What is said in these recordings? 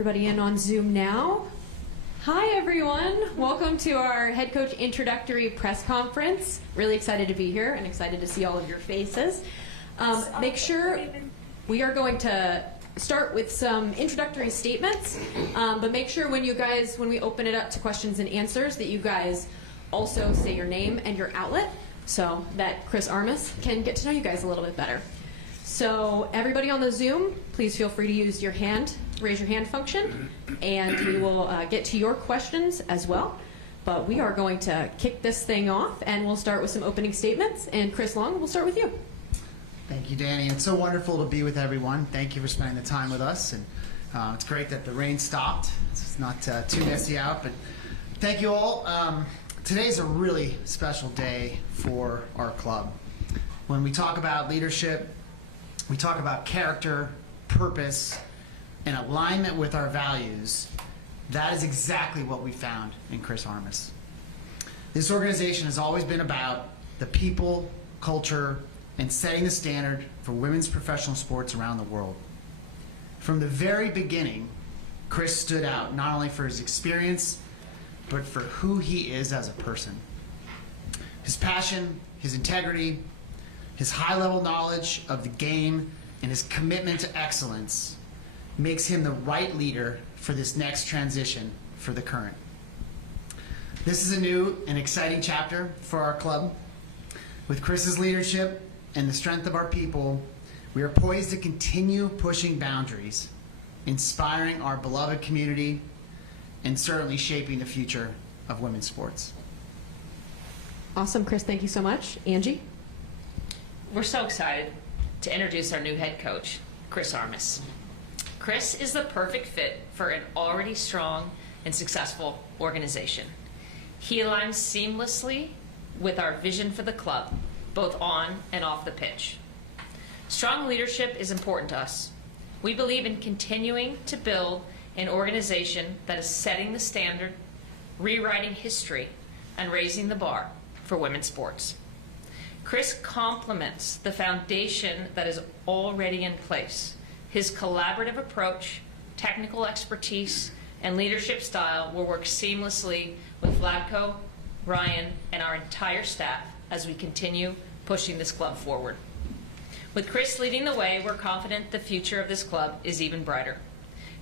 Everybody in on Zoom now. Hi everyone, welcome to our head coach introductory press conference. Really excited to be here and excited to see all of your faces. Make sure we are going to start with some introductory statements, but make sure when we open it up to questions and answers that you guys also say your name and your outlet so that Chris Armas can get to know you guys a little bit better. So everybody on the Zoom, please feel free to use your raise your hand function, and we will get to your questions as well. But we are going to kick this thing off, and we'll start with some opening statements. And Chris Long, we'll start with you. Thank you, Danny. It's so wonderful to be with everyone. Thank you for spending the time with us. And it's great that the rain stopped. It's not too messy out, but thank you all. Today's a really special day for our club. When we talk about leadership, we talk about character, purpose, and alignment with our values. That is exactly what we found in Chris Armas. This organization has always been about the people, culture, and setting the standard for women's professional sports around the world. From the very beginning, Chris stood out not only for his experience, but for who he is as a person. His passion, his integrity, his high-level knowledge of the game, and his commitment to excellence makes him the right leader for this next transition for the current. This is a new and exciting chapter for our club. With Chris's leadership and the strength of our people, we are poised to continue pushing boundaries, inspiring our beloved community, and certainly shaping the future of women's sports. Awesome, Chris. Thank you so much. Angie? We're so excited to introduce our new head coach, Chris Armas. Chris is the perfect fit for an already strong and successful organization. He aligns seamlessly with our vision for the club, both on and off the pitch. Strong leadership is important to us. We believe in continuing to build an organization that is setting the standard, rewriting history, and raising the bar for women's sports. Chris complements the foundation that is already in place. His collaborative approach, technical expertise, and leadership style will work seamlessly with Vlatko, Ryan, and our entire staff as we continue pushing this club forward. With Chris leading the way, we're confident the future of this club is even brighter.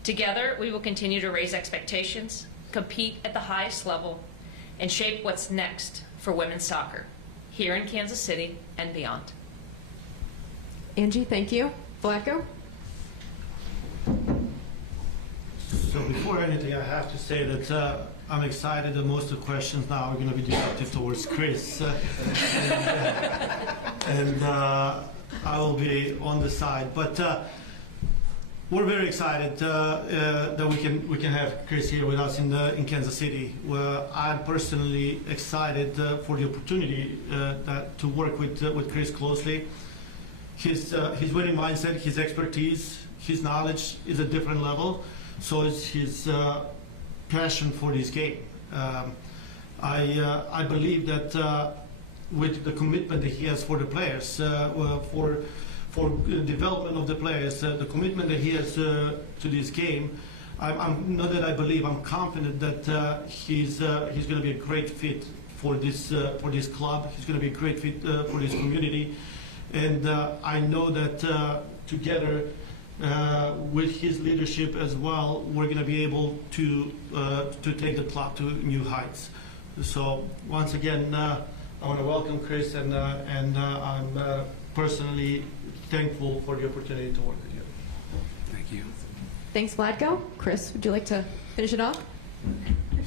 Together, we will continue to raise expectations, compete at the highest level, and shape what's next for women's soccer here in Kansas City and beyond. Angie, thank you. Vlatko? So before anything, I have to say that I'm excited that most of the questions now are going to be directed towards Chris. And I will be on the side. But we're very excited that we can have Chris here with us in Kansas City. I'm personally excited for the opportunity to work with Chris closely. His winning mindset, his expertise, his knowledge is a different level. So is his passion for this game. I believe that with the commitment that he has for the players, for the development of the players, the commitment that he has to this game, I'm not that I believe, I'm confident that he's going to be a great fit for this club. He's going to be a great fit for this community, and I know that together with his leadership as well, we're going to be able to take the club to new heights. So once again, I want to welcome Chris, and I'm personally thankful for the opportunity to work with you. Thank you. Thanks, Vlatko. Chris, would you like to finish it off?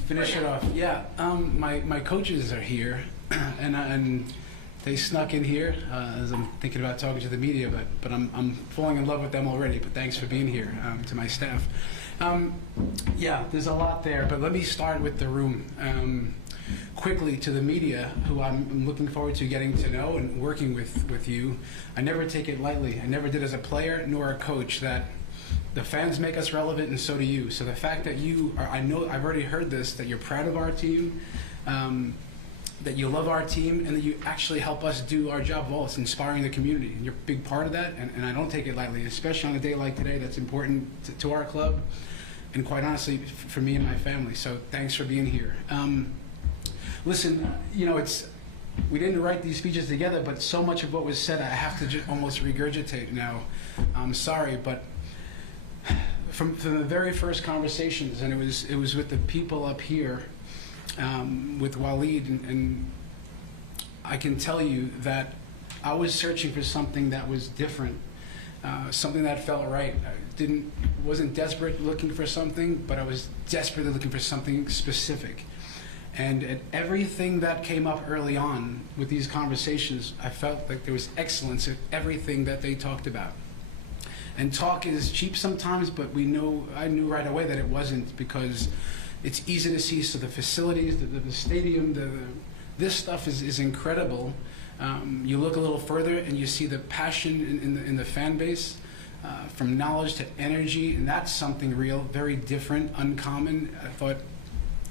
Finish it off. Yeah. My coaches are here, and they snuck in here as I'm thinking about talking to the media, but I'm falling in love with them already. But thanks for being here, to my staff. Yeah, there's a lot there, but let me start with the room. Quickly to the media, who I'm looking forward to getting to know and working with you. I never take it lightly. I never did as a player nor a coach. That the fans make us relevant, and so do you. So the fact that you are, I know I've already heard this, that you're proud of our team, that you love our team, and that you actually help us do our job well. It's inspiring the community, and you're a big part of that, and I don't take it lightly, especially on a day like today that's important to our club. and quite honestly, for me and my family. So thanks for being here. Listen, you know, we didn't write these speeches together, but so much of what was said, I have to almost regurgitate now. I'm sorry, but from the very first conversations, and it was with the people up here, with Waleed, and I can tell you that I was searching for something that was different, something that felt right. I wasn't desperate looking for something, but I was desperately looking for something specific. And at everything that came up early on with these conversations, I felt like there was excellence in everything that they talked about. And talk is cheap sometimes, but I knew right away that it wasn't, because it's easy to see. So the facilities, the stadium, this stuff is incredible. You look a little further and you see the passion in the fan base, from knowledge to energy, and that's something real, very different, uncommon. I thought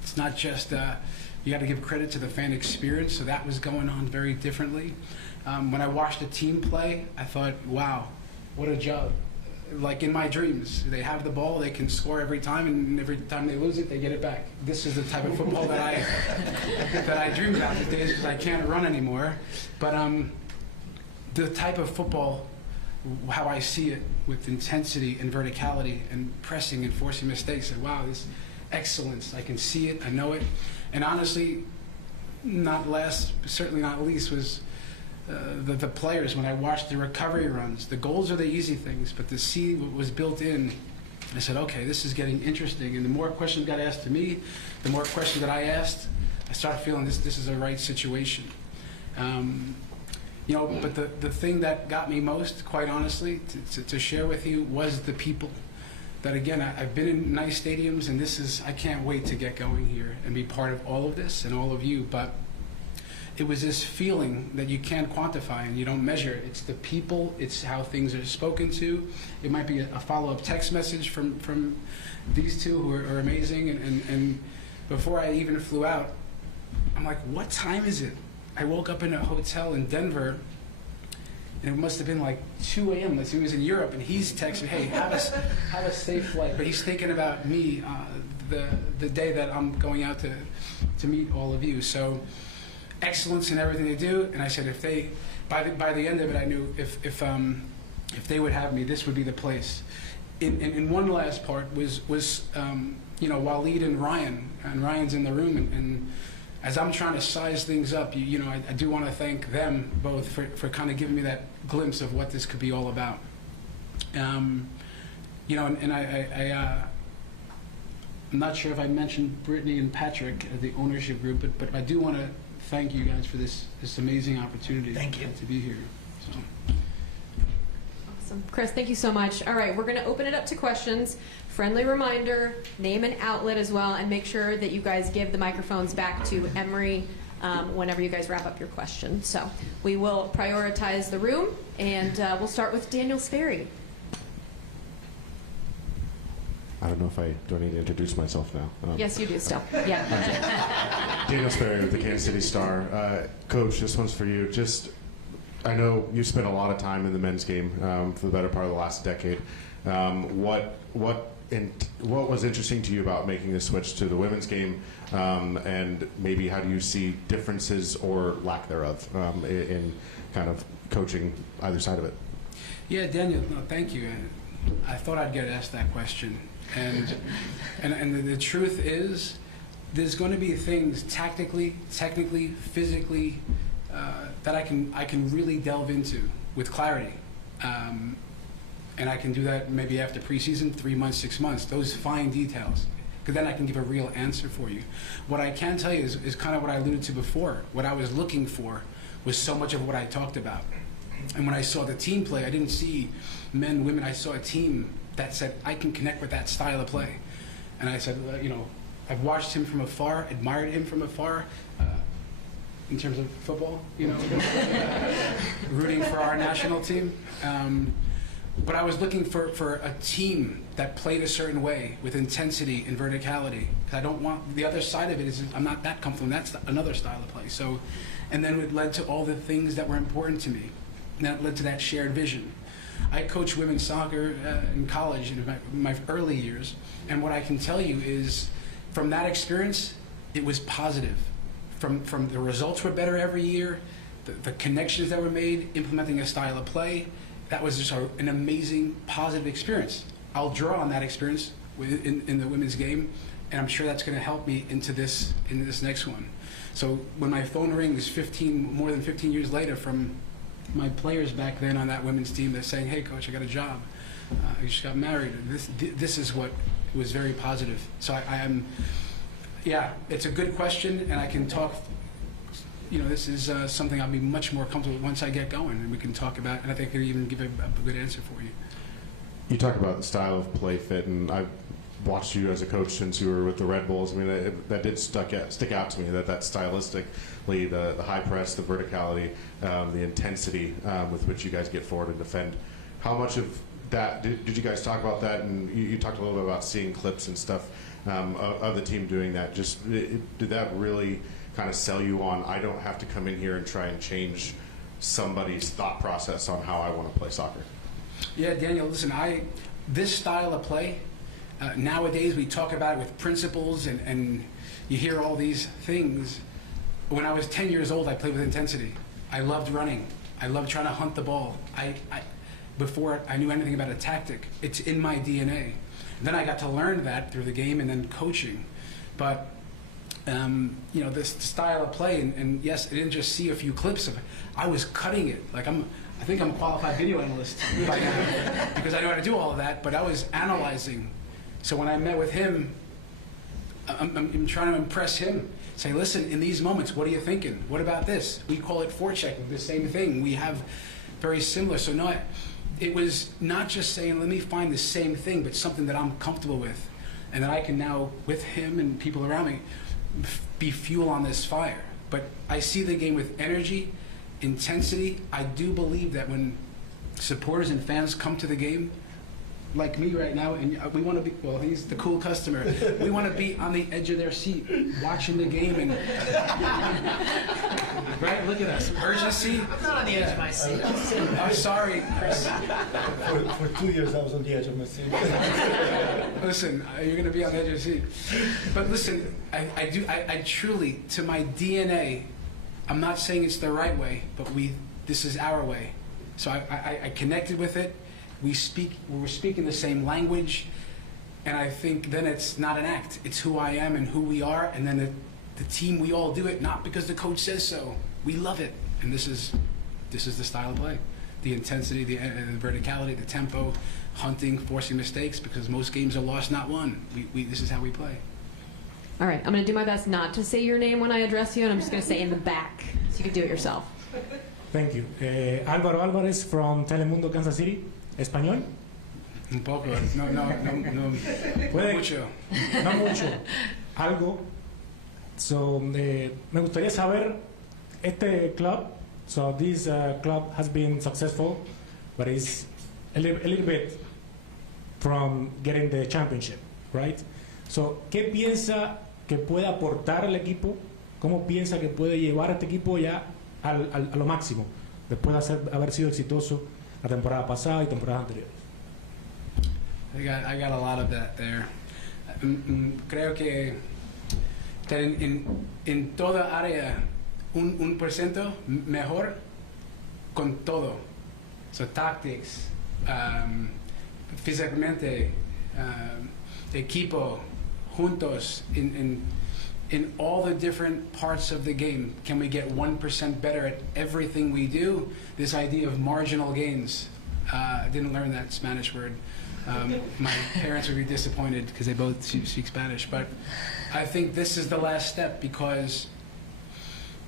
it's not just, you got to give credit to the fan experience, so that was going on very differently. When I watched the team play, I thought, wow, what a job. Like in my dreams, they have the ball, they can score every time, and every time they lose it, they get it back. This is the type of football that I dream about these days, because I can't run anymore. But the type of football, how I see it, with intensity and verticality and pressing and forcing mistakes, and wow, this excellence, I can see it, I know it. And honestly, not last, certainly not least, was the players. When I watched the recovery runs, the goals are the easy things, but to see what was built in, I said, okay, this is getting interesting. And the more questions got asked to me, the more questions that I asked, I started feeling this is a right situation. You know, but the thing that got me most, quite honestly, to share with you, was the people. That again, I've been in nice stadiums, and I can't wait to get going here and be part of all of this and all of you, but it was this feeling that you can't quantify and you don't measure. It's the people, it's how things are spoken to. It might be a follow-up text message from these two who are amazing, and before I even flew out, I'm like, what time is it? I woke up in a hotel in Denver, and it must have been like 2 a.m. He was in Europe, and he's texting, hey, have a safe flight. But he's thinking about me the day that I'm going out to meet all of you. So excellence in everything they do. And I said, if they, by the end of it, I knew if they would have me, this would be the place. In one last part was you know, Waleed and Ryan's in the room, and as I'm trying to size things up, you know, I do want to thank them both for kind of giving me that glimpse of what this could be all about. You know, and I'm not sure if I mentioned Brittany and Patrick, the ownership group, but I do want to thank you guys for this amazing opportunity to be here. So. Awesome. Chris, thank you so much. All right, we're going to open it up to questions. Friendly reminder, name and outlet as well, and make sure that you guys give the microphones back to Emery whenever you guys wrap up your question. So we will prioritize the room, and we'll start with Daniel Sperry. I don't know if do I need to introduce myself now? Yes, you do still. Yeah. Daniel Sperry with the Kansas City Star. Coach, this one's for you. I know you spent a lot of time in the men's game for the better part of the last decade. What was interesting to you about making the switch to the women's game, and maybe how do you see differences or lack thereof in kind of coaching either side of it? Yeah, Daniel, no, thank you. I thought I'd get asked that question, and the truth is, there's going to be things tactically, technically, physically that I can really delve into with clarity. And I can do that maybe after preseason, 3 months, 6 months, those fine details. Because then I can give a real answer for you. What I can tell you is kind of what I alluded to before. What I was looking for was so much of what I talked about. And when I saw the team play, I didn't see men, women. I saw a team that said, I can connect with that style of play. And I said, you know, I've watched him from afar, admired him from afar, in terms of football, you know, rooting for our national team. But I was looking for a team that played a certain way with intensity and verticality. Because I don't want, the other side of it is I'm not that comfortable, and that's another style of play. So, and then it led to all the things that were important to me. And that led to that shared vision. I coached women's soccer in college in my early years, and what I can tell you is, from that experience, it was positive. From the results were better every year, the connections that were made, implementing a style of play, that was just an amazing, positive experience. I'll draw on that experience in the women's game, and I'm sure that's going to help me into this next one. So when my phone rings more than 15 years later from my players back then on that women's team, they're saying, "Hey, coach, I got a job. I just got married." This is what was very positive. So I am, yeah, it's a good question, and I can talk. This is something I'll be much more comfortable with once I get going, and we can talk about, and I think I can even give a good answer for you. You talk about the style of play fit, and I've watched you as a coach since you were with the Red Bulls. I mean, that did stick out to me, that stylistically, the high press, the verticality, the intensity with which you guys get forward and defend. How much of that, did you guys talk about that? And you talked a little bit about seeing clips and stuff of the team doing that. Did that really kind of sell you on, I don't have to come in here and try and change somebody's thought process on how I want to play soccer? Yeah, Daniel, listen, this style of play, nowadays we talk about it with principles and you hear all these things. When I was 10 years old, I played with intensity. I loved running. I loved trying to hunt the ball. Before I knew anything about a tactic, it's in my DNA. Then I got to learn that through the game and then coaching. But this style of play, and yes, I didn't just see a few clips of it. I was cutting it. I think I'm a qualified video analyst by now because I know how to do all of that, but I was analyzing. So when I met with him, I'm trying to impress him. Say, listen, in these moments, what are you thinking? What about this? We call it forechecking, the same thing. We have very similar. So no, it was not just saying, let me find the same thing, but something that I'm comfortable with. And that I can now, with him and people around me, be fuel on this fire. But I see the game with energy, intensity. I do believe that when supporters and fans come to the game, like me right now, and we want to be, well, he's the cool customer. We want to be on the edge of their seat, watching the game, and right? Look at us, urgency. I'm not on the edge of my seat. I'm sorry, Chris. For 2 years, I was on the edge of my seat. Listen, you're going to be on the edge of the seat. But listen, I truly, to my DNA, I'm not saying it's the right way, but this is our way. So I connected with it. We were speaking the same language, and I think then it's not an act. It's who I am and who we are, and then the team, we all do it, not because the coach says so. We love it, and this is the style of play. The intensity, the verticality, the tempo, hunting, forcing mistakes, because most games are lost, not won. This is how we play. All right, I'm going to do my best not to say your name when I address you, and I'm just going to say in the back, so you can do it yourself. Thank you. Álvaro Álvarez from Telemundo, Kansas City. ¿Español? Un poco. No mucho. No mucho. Algo. So, me gustaría saber, este club, so this club has been successful, but it's a little bit from getting the championship, right? So, ¿qué piensa que puede aportar el equipo? ¿Cómo piensa que puede llevar a este equipo ya a lo máximo, después de haber sido exitoso la temporada pasada y temporadas anteriores? I got a lot of that there. Creo que en toda área 1% mejor con todo. So tactics, físicamente, equipo, juntos, in all the different parts of the game. Can we get 1% better at everything we do? This idea of marginal gains. I didn't learn that Spanish word. My parents would be disappointed because they both speak Spanish. But I think this is the last step, because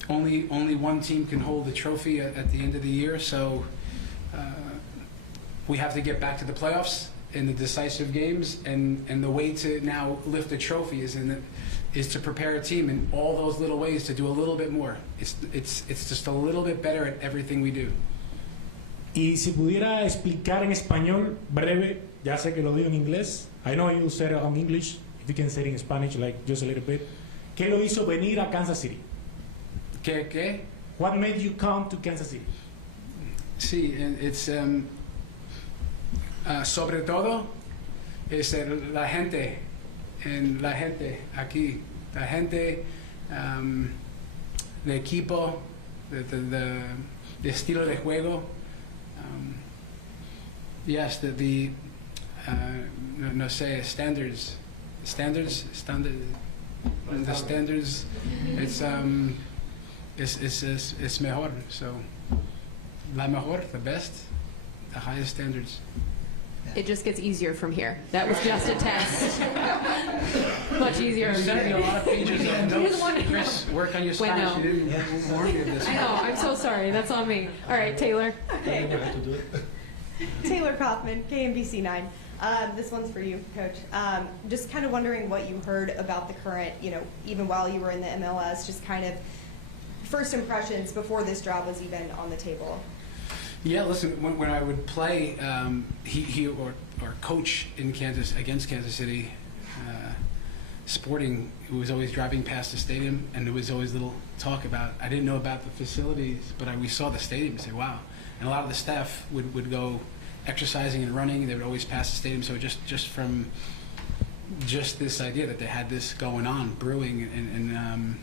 only one team can hold the trophy at the end of the year. So we have to get back to the playoffs in the decisive games. And the way to now lift the trophy is to prepare a team in all those little ways to do a little bit more. It's just a little bit better at everything we do. Y si pudiera explicar en español breve, ya sé que lo digo en inglés. I know you said it in English. If you can say it in Spanish, like just a little bit. ¿Qué lo hizo venir a Kansas City? ¿Qué? What made you come to Kansas City? Sí, it's Sobre todo, es la gente, aquí, la gente, el equipo, the estilo de juego. Yes, the no sé, standards, the standards, it's mejor. So, la mejor, the best, the highest standards. It just gets easier from here. That was just a test. Much easier. You're sending me a lot of pages of He notes. doesn't want to- Chris, work on your Wait, Spanish. no. You didn't warn me of this. I know, I'm so sorry. That's on me. All right, Taylor. I don't know how to do it. Taylor Kaufman, KMBC 9. This one's for you, Coach. Just kind of wondering what you heard about the current, even while you were in the MLS, just kind of first impressions before this job was even on the table. Yeah, listen, when I would play, he or coach in against Kansas City, Sporting, who was always driving past the stadium, and there was always little talk about. I didn't know about the facilities, but we saw the stadium and say, "Wow!" And a lot of the staff would go exercising and running. They would always pass the stadium. So just from this idea that they had this going on, brewing, and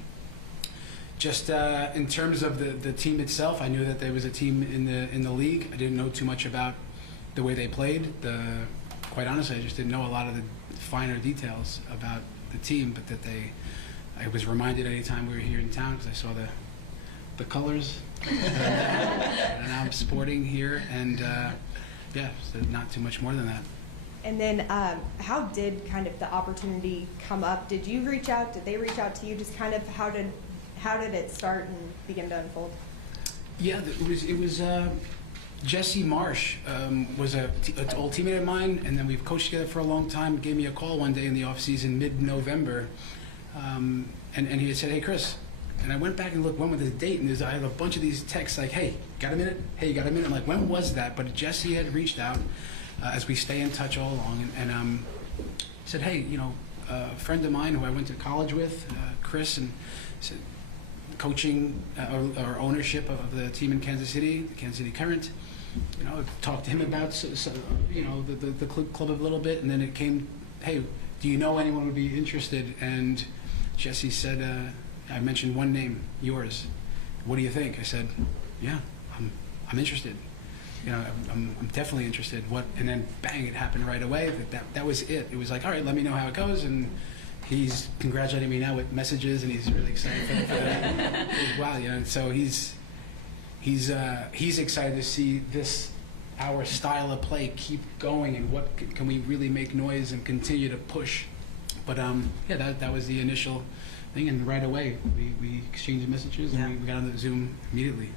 just in terms of the team itself, I knew that there was a team in the league. I didn't know too much about the way they played. Quite honestly, I just didn't know a lot of the finer details about the team, but that I was reminded anytime we were here in town because I saw the colors. And I'm sporting here, and so not too much more than that. And then how did kind of the opportunity come up? Did you reach out? Did they reach out to you? Just kind of how did it start and begin to unfold? Yeah, it was Jesse Marsh was an old teammate of mine, and then we've coached together for a long time. Gave me a call one day in the off-season, mid-November, and he had said, "Hey, Chris," and I went back and looked when was the date, and I have a bunch of these texts like, "Hey, got a minute? Hey, you got a minute?" I'm like, when was that? But Jesse had reached out as we stay in touch all along, and said, "Hey, a friend of mine who I went to college with, Chris, and said." Coaching or ownership of the team in Kansas City, the Kansas City Current. Talked to him about the club a little bit, and then it came, "Hey, do you know anyone who would be interested?" And Jesse said, I mentioned one name, yours. "What do you think?" I said, "Yeah, I'm interested. I'm definitely interested." And then bang, it happened right away. That was it. It was like, all right, let me know how it goes, and. He's congratulating me now with messages, and he's really excited for that. Wow, and so he's excited to see our style of play keep going, and what can we really make noise and continue to push. But that was the initial thing, and right away we exchanged messages, and we got on the Zoom immediately.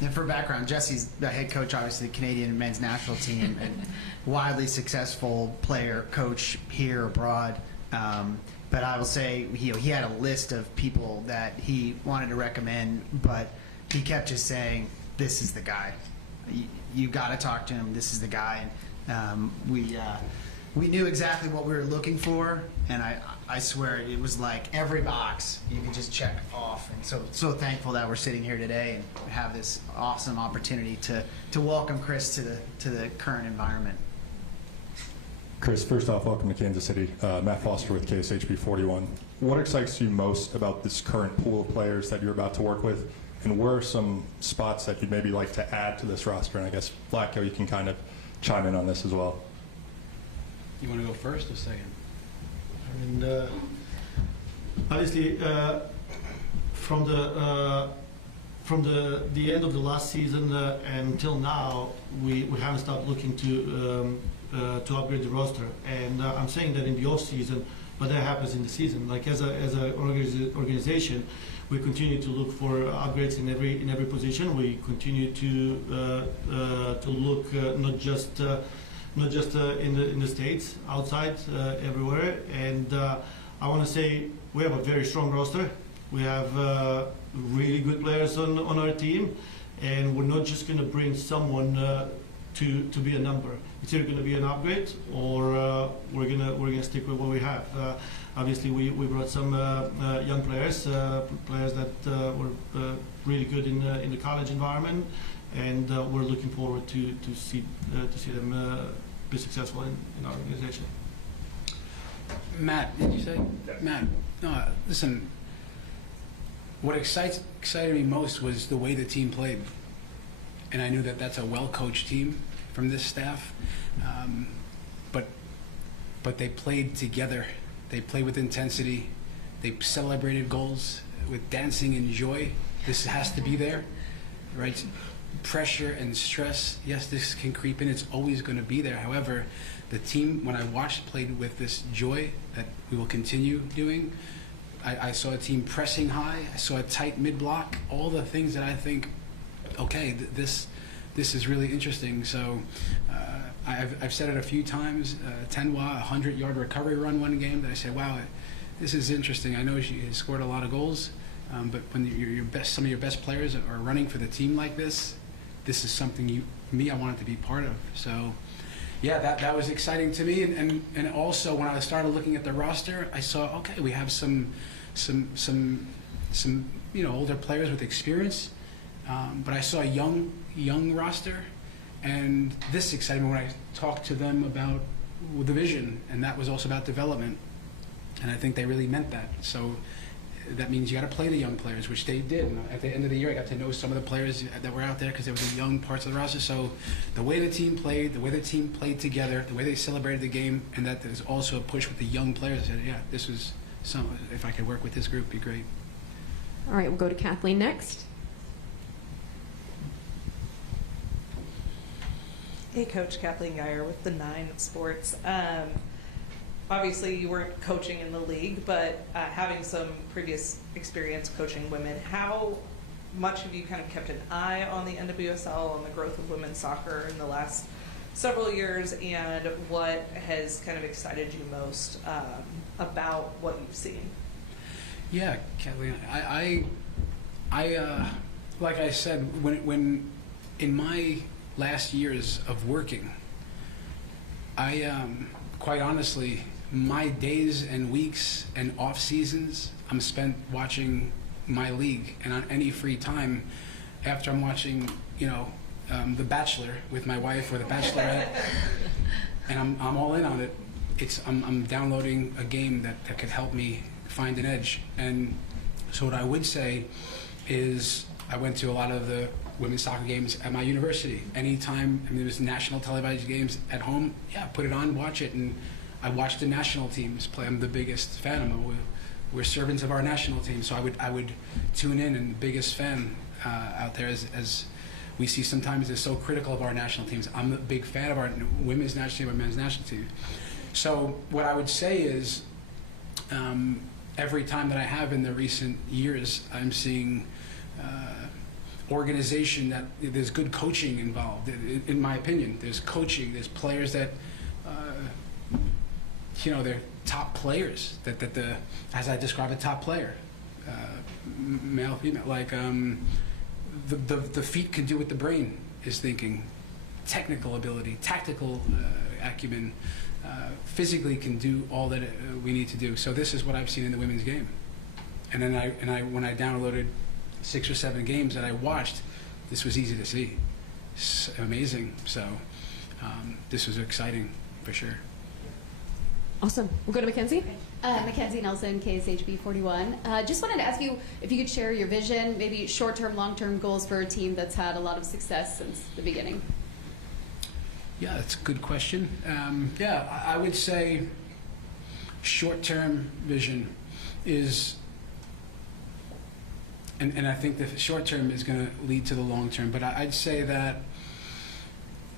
And for background, Jesse's the head coach, obviously, the Canadian men's national team, and widely successful player, coach here, abroad. But I will say, he had a list of people that he wanted to recommend, but he kept just saying, "This is the guy. You got to talk to him. This is the guy." And we knew exactly what we were looking for, and I swear it was like every box you could just check off. And so thankful that we're sitting here today and have this awesome opportunity to welcome Chris to the current environment. Chris, first off, welcome to Kansas City. Matt Foster with KSHB 41. What excites you most about this current pool of players that you're about to work with? And where are some spots that you'd maybe like to add to this roster? And I guess, Vlatko, you can kind of chime in on this as well. You want to go first or second? I mean, obviously, from the end of the last season until now, we haven't stopped looking to upgrade the roster. And I'm saying that in the off season, but that happens in the season. Like as a organization, we continue to look for upgrades in every position. We continue to look not just in the States, outside, everywhere. And I want to say we have a very strong roster. We have really good players on our team, and we're not just going to bring someone to be a number. It's either going to be an upgrade, or we're gonna stick with what we have. Obviously, we brought some young players that were really good in the college environment. and we're looking forward to see them be successful in our organization. Matt, did you say? Matt, no, listen, what excited me most was the way the team played. And I knew that that's a well-coached team from this staff. But they played together. They played with intensity. They celebrated goals with dancing and joy. This has to be there, right? Pressure and stress, yes, this can creep in. It's always going to be there. However, the team, when I watched, played with this joy that we will continue doing. I saw a team pressing high. I saw a tight mid-block. All the things that I think, okay, this is really interesting. So I've said it a few times. 100-yard recovery run one game that I said, wow, this is interesting. I know she scored a lot of goals, but when some of your best players are running for the team like this is something I wanted to be part of. So, yeah, that was exciting to me. And also when I started looking at the roster, I saw, okay, we have some older players with experience, but I saw a young roster, and this excited me when I talked to them about the vision, and that was also about development, and I think they really meant that. So that means you got to play the young players, which they did. And at the end of the year, I got to know some of the players that were out there because they were the young parts of the roster. So the way the team played, the way the team played together, the way they celebrated the game, and that there's also a push with the young players. I said, yeah, this was if I could work with this group, it'd be great. All right, we'll go to Kathleen next. Hey, Coach, Kathleen Geyer with the 9 Sports. Obviously, you weren't coaching in the league, but having some previous experience coaching women, how much have you kind of kept an eye on the NWSL, on the growth of women's soccer in the last several years, and what has kind of excited you most about what you've seen? Yeah, Kathleen, I like I said, when in my last years of working, I quite honestly, my days and weeks and off seasons I'm spent watching my league, and on any free time after I'm watching, The Bachelor with my wife or The Bachelorette, and I'm all in on it. I'm downloading a game that could help me find an edge. And so what I would say is I went to a lot of the women's soccer games at my university. Anytime, there was national televised games at home, yeah, put it on, watch it. And I watched the national teams play. I'm the biggest fan. We're servants of our national team. So I would tune in, and the biggest fan out there as we see sometimes is so critical of our national teams. I'm a big fan of our women's national team, our men's national team. So what I would say is every time that I have in the recent years, I'm seeing organization that there's good coaching involved. In my opinion, there's coaching. There's players that, they're top players. That as I describe a top player, male, female. Like the feet can do what the brain is thinking. Technical ability, tactical acumen, physically can do all that we need to do. So this is what I've seen in the women's game. And then when I downloaded 6 or 7 games that I watched, this was easy to see. It's amazing. So this was exciting for sure. Awesome. We'll go to Mackenzie. Mackenzie Nelson, KSHB 41. Just wanted to ask you if you could share your vision, maybe short-term, long-term goals for a team that's had a lot of success since the beginning. Yeah, that's a good question. I would say short-term vision is, and I think the short-term is going to lead to the long-term, but I'd say that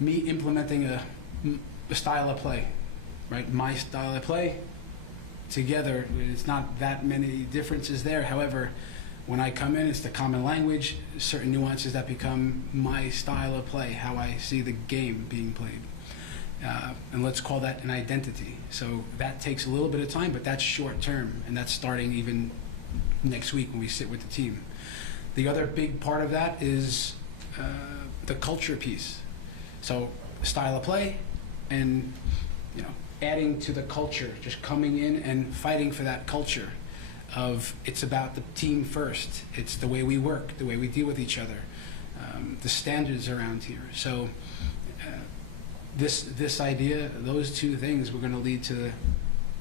me implementing a style of play, right? My style of play together, it's not that many differences there. However, when I come in, it's the common language, certain nuances that become my style of play, how I see the game being played. And let's call that an identity. So that takes a little bit of time, but that's short term, and that's starting even next week when we sit with the team. The other big part of that is the culture piece. So style of play and adding to the culture, just coming in and fighting for that culture of it's about the team first. It's the way we work, the way we deal with each other. the standards around here. So this idea, those two things, were going to lead to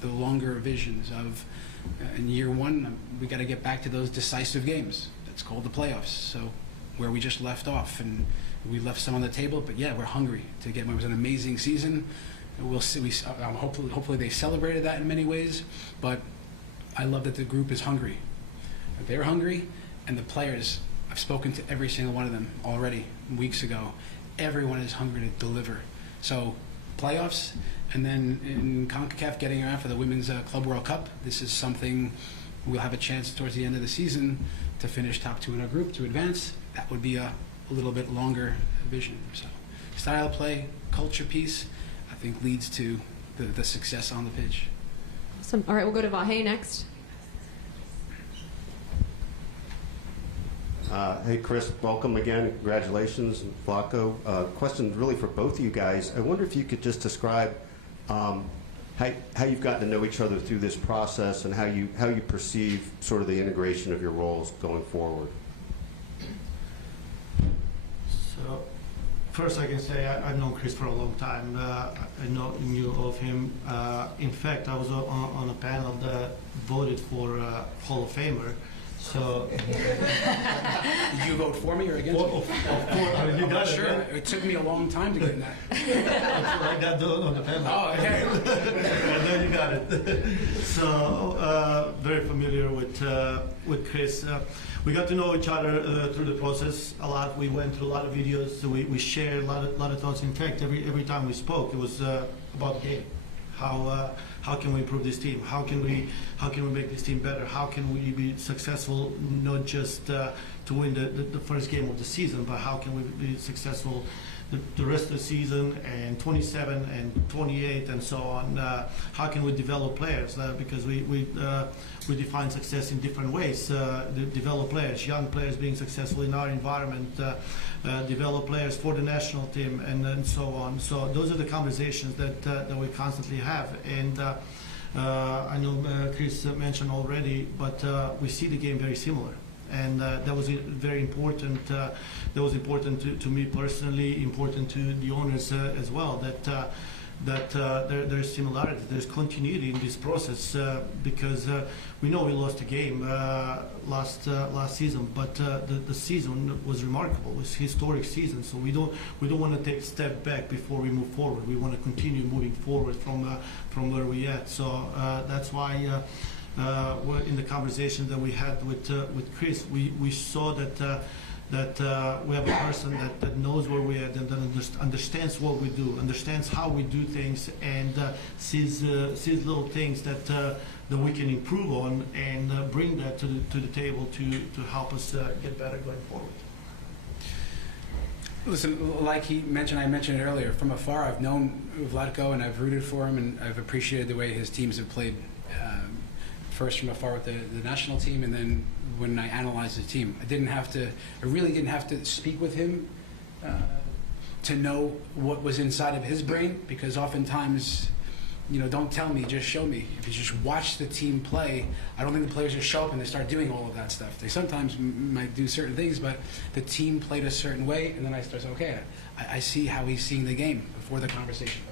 the longer visions of in year one, we got to get back to those decisive games. That's called the playoffs. So where we just left off, and we left some on the table, but yeah, we're hungry to get. It was an amazing season. We'll see. Hopefully they celebrated that in many ways, but I love that the group is hungry. They're hungry, and the players. I've spoken to every single one of them already weeks ago. Everyone is hungry to deliver. So playoffs, and then in CONCACAF getting around for the Women's Club World Cup. This is something we'll have a chance towards the end of the season to finish top 2 in our group, to advance. That would be a little bit longer vision. So style of play, culture piece, I think leads to the success on the pitch. Awesome. All right, we'll go to Vahe next. Hey, Chris, welcome again. Congratulations, Vlatko. Question really for both of you guys. I wonder if you could just describe how you've gotten to know each other through this process and how you perceive sort of the integration of your roles going forward. So, first I can say I've known Chris for a long time. I knew of him. In fact, I was on a panel that voted for Hall of Famer. So, Did you vote for me or against me? Of course, you I'm got not it, sure. right? It took me a long time to get in that. I got on the panel. Oh, okay. And then you got it. So very familiar with Chris. We got to know each other through the process a lot. We went through a lot of videos. So we shared a lot of thoughts. In fact, every time we spoke, it was about the game. How can we improve this team? How can we make this team better? How can we be successful, not just to win the first game of the season, but how can we be successful the rest of the season and 27 and 28 and so on? How can we develop players? Because we define success in different ways. Develop players, young players being successful in our environment, develop players for the national team, and so on. So those are the conversations that we constantly have. And I know Chris mentioned already, but we see the game very similar. And that was very important. That was important to me personally, important to the owners as well. That there's similarity, there's continuity in this process because we know we lost a game last season, but the season was remarkable. It was a historic season, so we don't want to take a step back before we move forward. We want to continue moving forward from where we at. So that's why. In the conversation that we had with Chris, we saw that we have a person that knows where we're at and that understands what we do, understands how we do things, and sees little things that we can improve on and bring that to the table to help us get better going forward. Listen, like I mentioned it earlier, from afar I've known Vlatko and I've rooted for him and I've appreciated the way his teams have played. First from afar with the national team, and then when I analyzed the team, I really didn't have to speak with him to know what was inside of his brain, because oftentimes, don't tell me, just show me. If you just watch the team play, I don't think the players just show up and they start doing all of that stuff. They sometimes might do certain things, but the team played a certain way, and then I start saying, okay, I see how he's seeing the game before the conversation.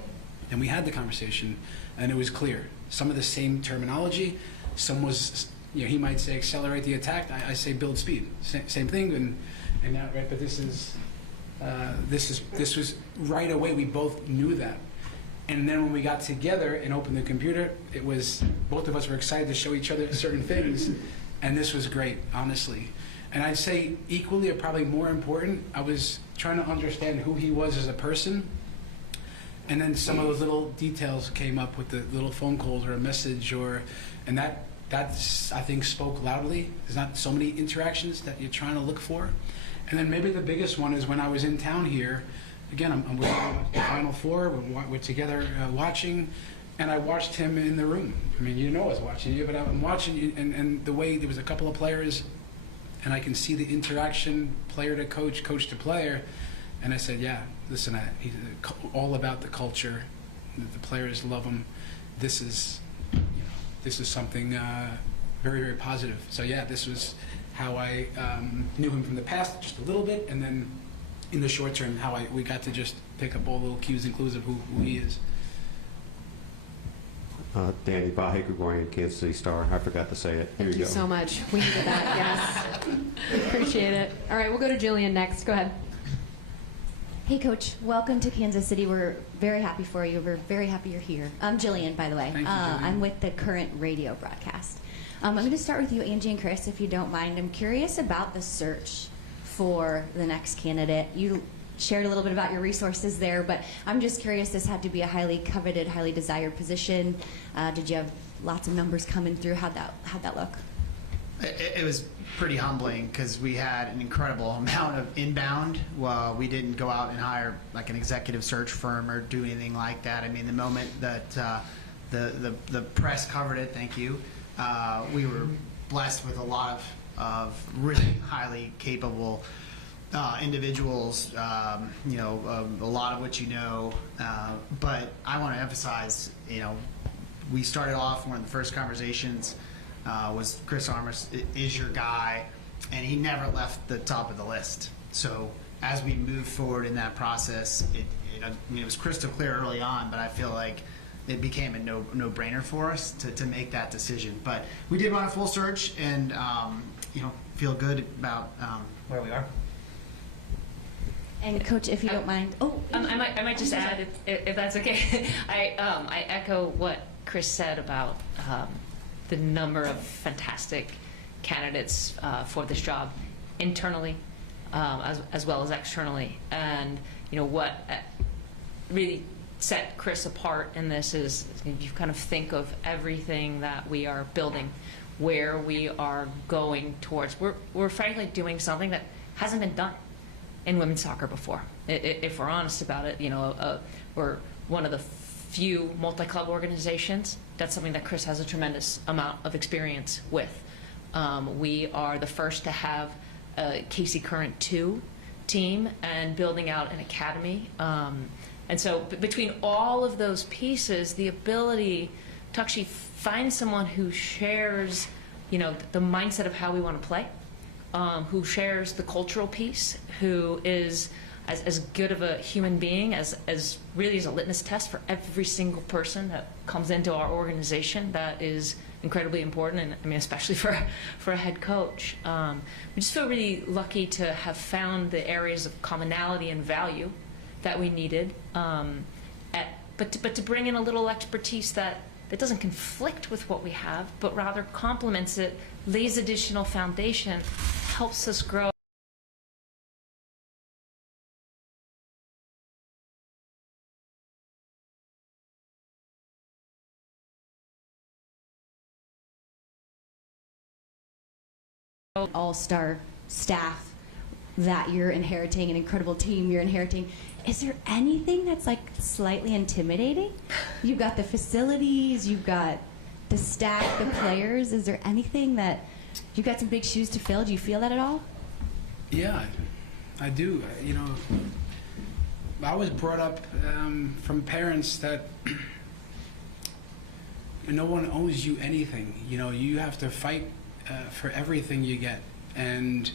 And we had the conversation, and it was clear. Some of the same terminology. Some was, he might say accelerate the attack. I say build speed. Same thing, and that, right. But this was right away. We both knew that, and then when we got together and opened the computer, it was both of us were excited to show each other certain things, and this was great, honestly. And I'd say equally or probably more important, I was trying to understand who he was as a person, and then some of those little details came up with the little phone calls or a message and that's I think spoke loudly. There's not so many interactions that you're trying to look for. And then maybe the biggest one is when I was in town here. Again, I'm with the Final Four. We're together watching, and I watched him in the room. I mean, I was watching you, but I'm watching you, and the way there was a couple of players, and I can see the interaction, player to coach, coach to player. And I said, yeah, listen, he's all about the culture. The players love him. This is something very, very positive. So yeah, this was how I knew him from the past, just a little bit, and then in the short term, how we got to just pick up all the little cues and clues of who he is. Danny Vahe, Gregorian, Kansas City Star. I forgot to say it. Here Thank you go. so much. We needed that, yes. Appreciate it. All right, we'll go to Jillian next. Go ahead. Hey, Coach. Welcome to Kansas City. We're very happy for you. We're very happy you're here. I'm Jillian, by the way. Thank you, Jillian. I'm with the current radio broadcast. I'm going to start with you, Angie and Chris, if you don't mind. I'm curious about the search for the next candidate. You shared a little bit about your resources there, but I'm just curious, this had to be a highly coveted, highly desired position. Did you have lots of numbers coming through? How'd that look? It was pretty humbling because we had an incredible amount of inbound. Well, we didn't go out and hire like an executive search firm or do anything like that. I mean, the moment that the press covered it, thank you, we were blessed with a lot of really highly capable individuals, a lot of which but I want to emphasize, we started off, one of the first conversations was Chris Armas is your guy, and he never left the top of the list. So as we moved forward in that process, it was crystal clear early on, but I feel like it became a no-brainer for us to make that decision. But we did run a full search, and feel good about where we are. And Coach, if you don't mind. I might just add, if that's okay. I echo what Chris said about the number of fantastic candidates for this job, internally as well as externally. And what really set Chris apart in this is you kind of think of everything that we are building, where we are going towards. We're frankly doing something that hasn't been done in women's soccer before. If we're honest about it, we're one of the few multi-club organizations. That's something that Chris has a tremendous amount of experience with. We are the first to have a KC Current 2 team and building out an academy. And so between all of those pieces, the ability to actually find someone who shares, the mindset of how we want to play, who shares the cultural piece, who is as good of a human being as really is a litmus test for every single person that comes into our organization. That is incredibly important, and I mean especially for a head coach. We just feel really lucky to have found the areas of commonality and value that we needed, but to bring in a little expertise that doesn't conflict with what we have, but rather complements it, lays additional foundation, helps us grow. All-star staff that you're inheriting, an incredible team you're inheriting. Is there anything that's like slightly intimidating? You've got the facilities, you've got the staff, the players. Is there anything that you've got some big shoes to fill? Do you feel that at all? Yeah, I do. I was brought up from parents that no one owes you anything. You have to fight for everything you get. And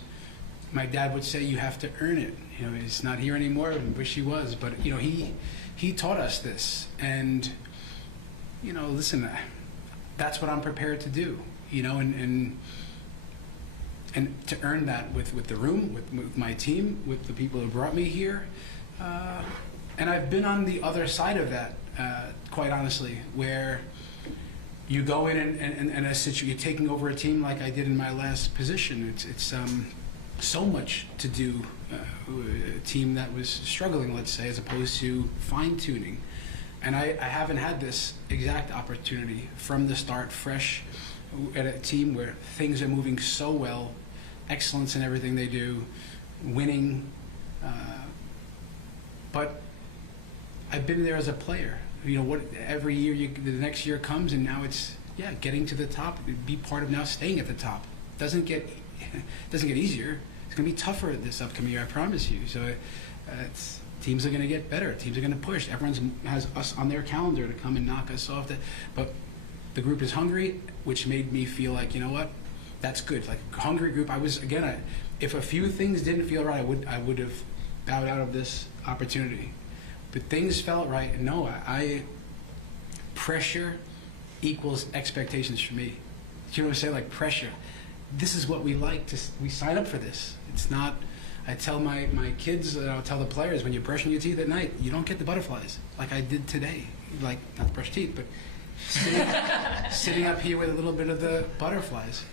my dad would say you have to earn it. He's not here anymore. I wish he was, but he taught us this. And listen, that's what I'm prepared to do. And to earn that with the room, with my team, with the people who brought me here. And I've been on the other side of that, quite honestly, where you go in and you're taking over a team like I did in my last position. It's so much to do, a team that was struggling, let's say, as opposed to fine-tuning. And I haven't had this exact opportunity from the start, fresh, at a team where things are moving so well, excellence in everything they do, winning. But I've been there as a player. Every year, the next year comes, and now it's getting to the top. Be part of now staying at the top. Doesn't get easier. It's going to be tougher this upcoming year, I promise you. So, teams are going to get better. Teams are going to push. Everyone has us on their calendar to come and knock us off. But the group is hungry, which made me feel like, what, that's good. Like hungry group. I was if a few things didn't feel right, I would have bowed out of this opportunity. But things felt right. And no, pressure equals expectations for me. You know what I'm saying? Like pressure. This is what we like. We sign up for this. It's not, I tell my kids, I'll tell the players, when you're brushing your teeth at night, you don't get the butterflies like I did today. Like, not to brush teeth, but sitting up here with a little bit of the butterflies.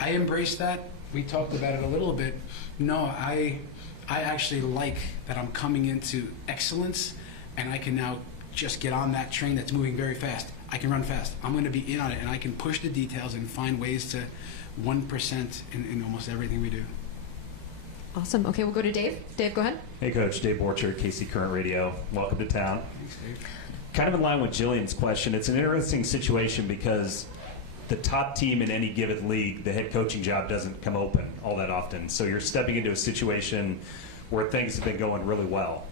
I embrace that. We talked about it a little bit. No, I actually like that I'm coming into excellence, and I can now just get on that train that's moving very fast. I can run fast. I'm going to be in on it, and I can push the details and find ways to 1% in almost everything we do. Awesome. Okay, we'll go to Dave. Dave, go ahead. Hey, Coach. Dave Borchard, KC Current Radio. Welcome to town. Thanks, Dave. Kind of in line with Jillian's question, it's an interesting situation because the top team in any given league, the head coaching job doesn't come open all that often. So you're stepping into a situation where things have been going really well.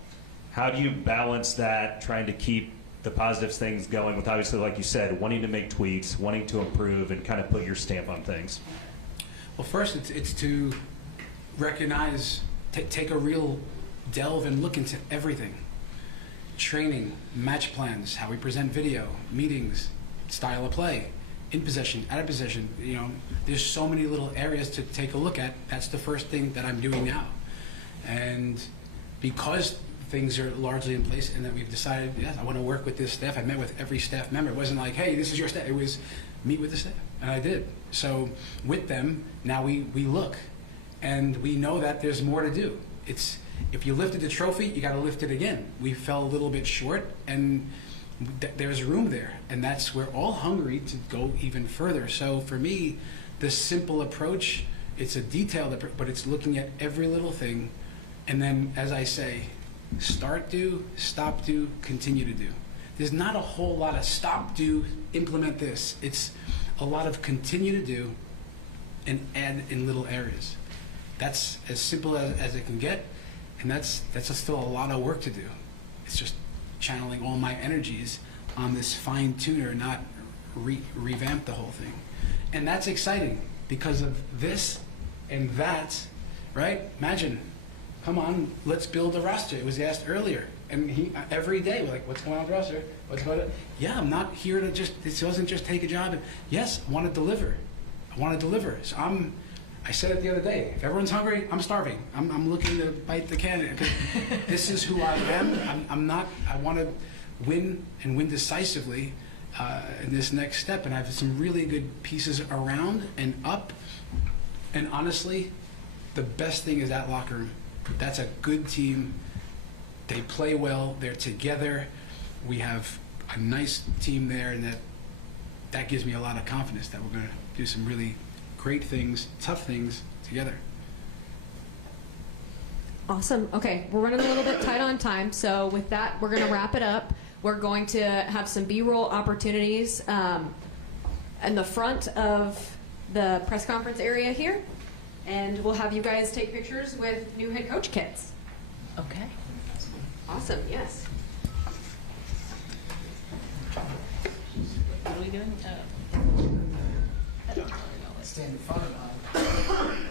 How do you balance that, trying to keep the positive things going with, obviously, like you said, wanting to make tweaks, wanting to improve, and kind of put your stamp on things? Well, first, it's to recognize, take a real delve and look into everything. Training, match plans, how we present video, meetings, style of play, in possession, out of possession. You know, there's so many little areas to take a look at. That's the first thing that I'm doing now. And because things are largely in place and that we've decided, yes, I want to work with this staff. I met with every staff member. It wasn't like, hey, this is your staff. It was meet with the staff, and I did. So with them, now we look, and we know that there's more to do. It's, if you lifted the trophy, you got to lift it again. We fell a little bit short, and there's room there, and we're all hungry to go even further. So for me, the simple approach, it's a detailed approach, but it's looking at every little thing, and then, as I say, start, do, stop, do, continue to do. There's not a whole lot of stop, do, implement this. It's a lot of continue to do and add in little areas. That's as simple as it can get, and that's still a lot of work to do. It's just channeling all my energies on this fine tuner, not revamp the whole thing. And that's exciting because of this and that, right? Imagine, come on, let's build a roster. It was asked earlier. And every day, we're like, what's going on with the roster? What's going on? Yeah, I'm not here to this wasn't just take a job. Yes, I want to deliver. I want to deliver. So I said it the other day, if everyone's hungry, I'm starving. I'm looking to bite the can. This is who I am. I want to win and win decisively in this next step. And I have some really good pieces around and up. And honestly, the best thing is that locker room. That's a good team. They play well. They're together. We have a nice team there, and that gives me a lot of confidence that we're going to do some really great things, tough things together. Awesome. Okay, we're running a little bit tight on time, so with that, we're going to wrap it up. We're going to have some B-roll opportunities in the front of the press conference area here, and we'll have you guys take pictures with new head coach kits. Okay. Awesome, yes. What are we doing? Stand in front of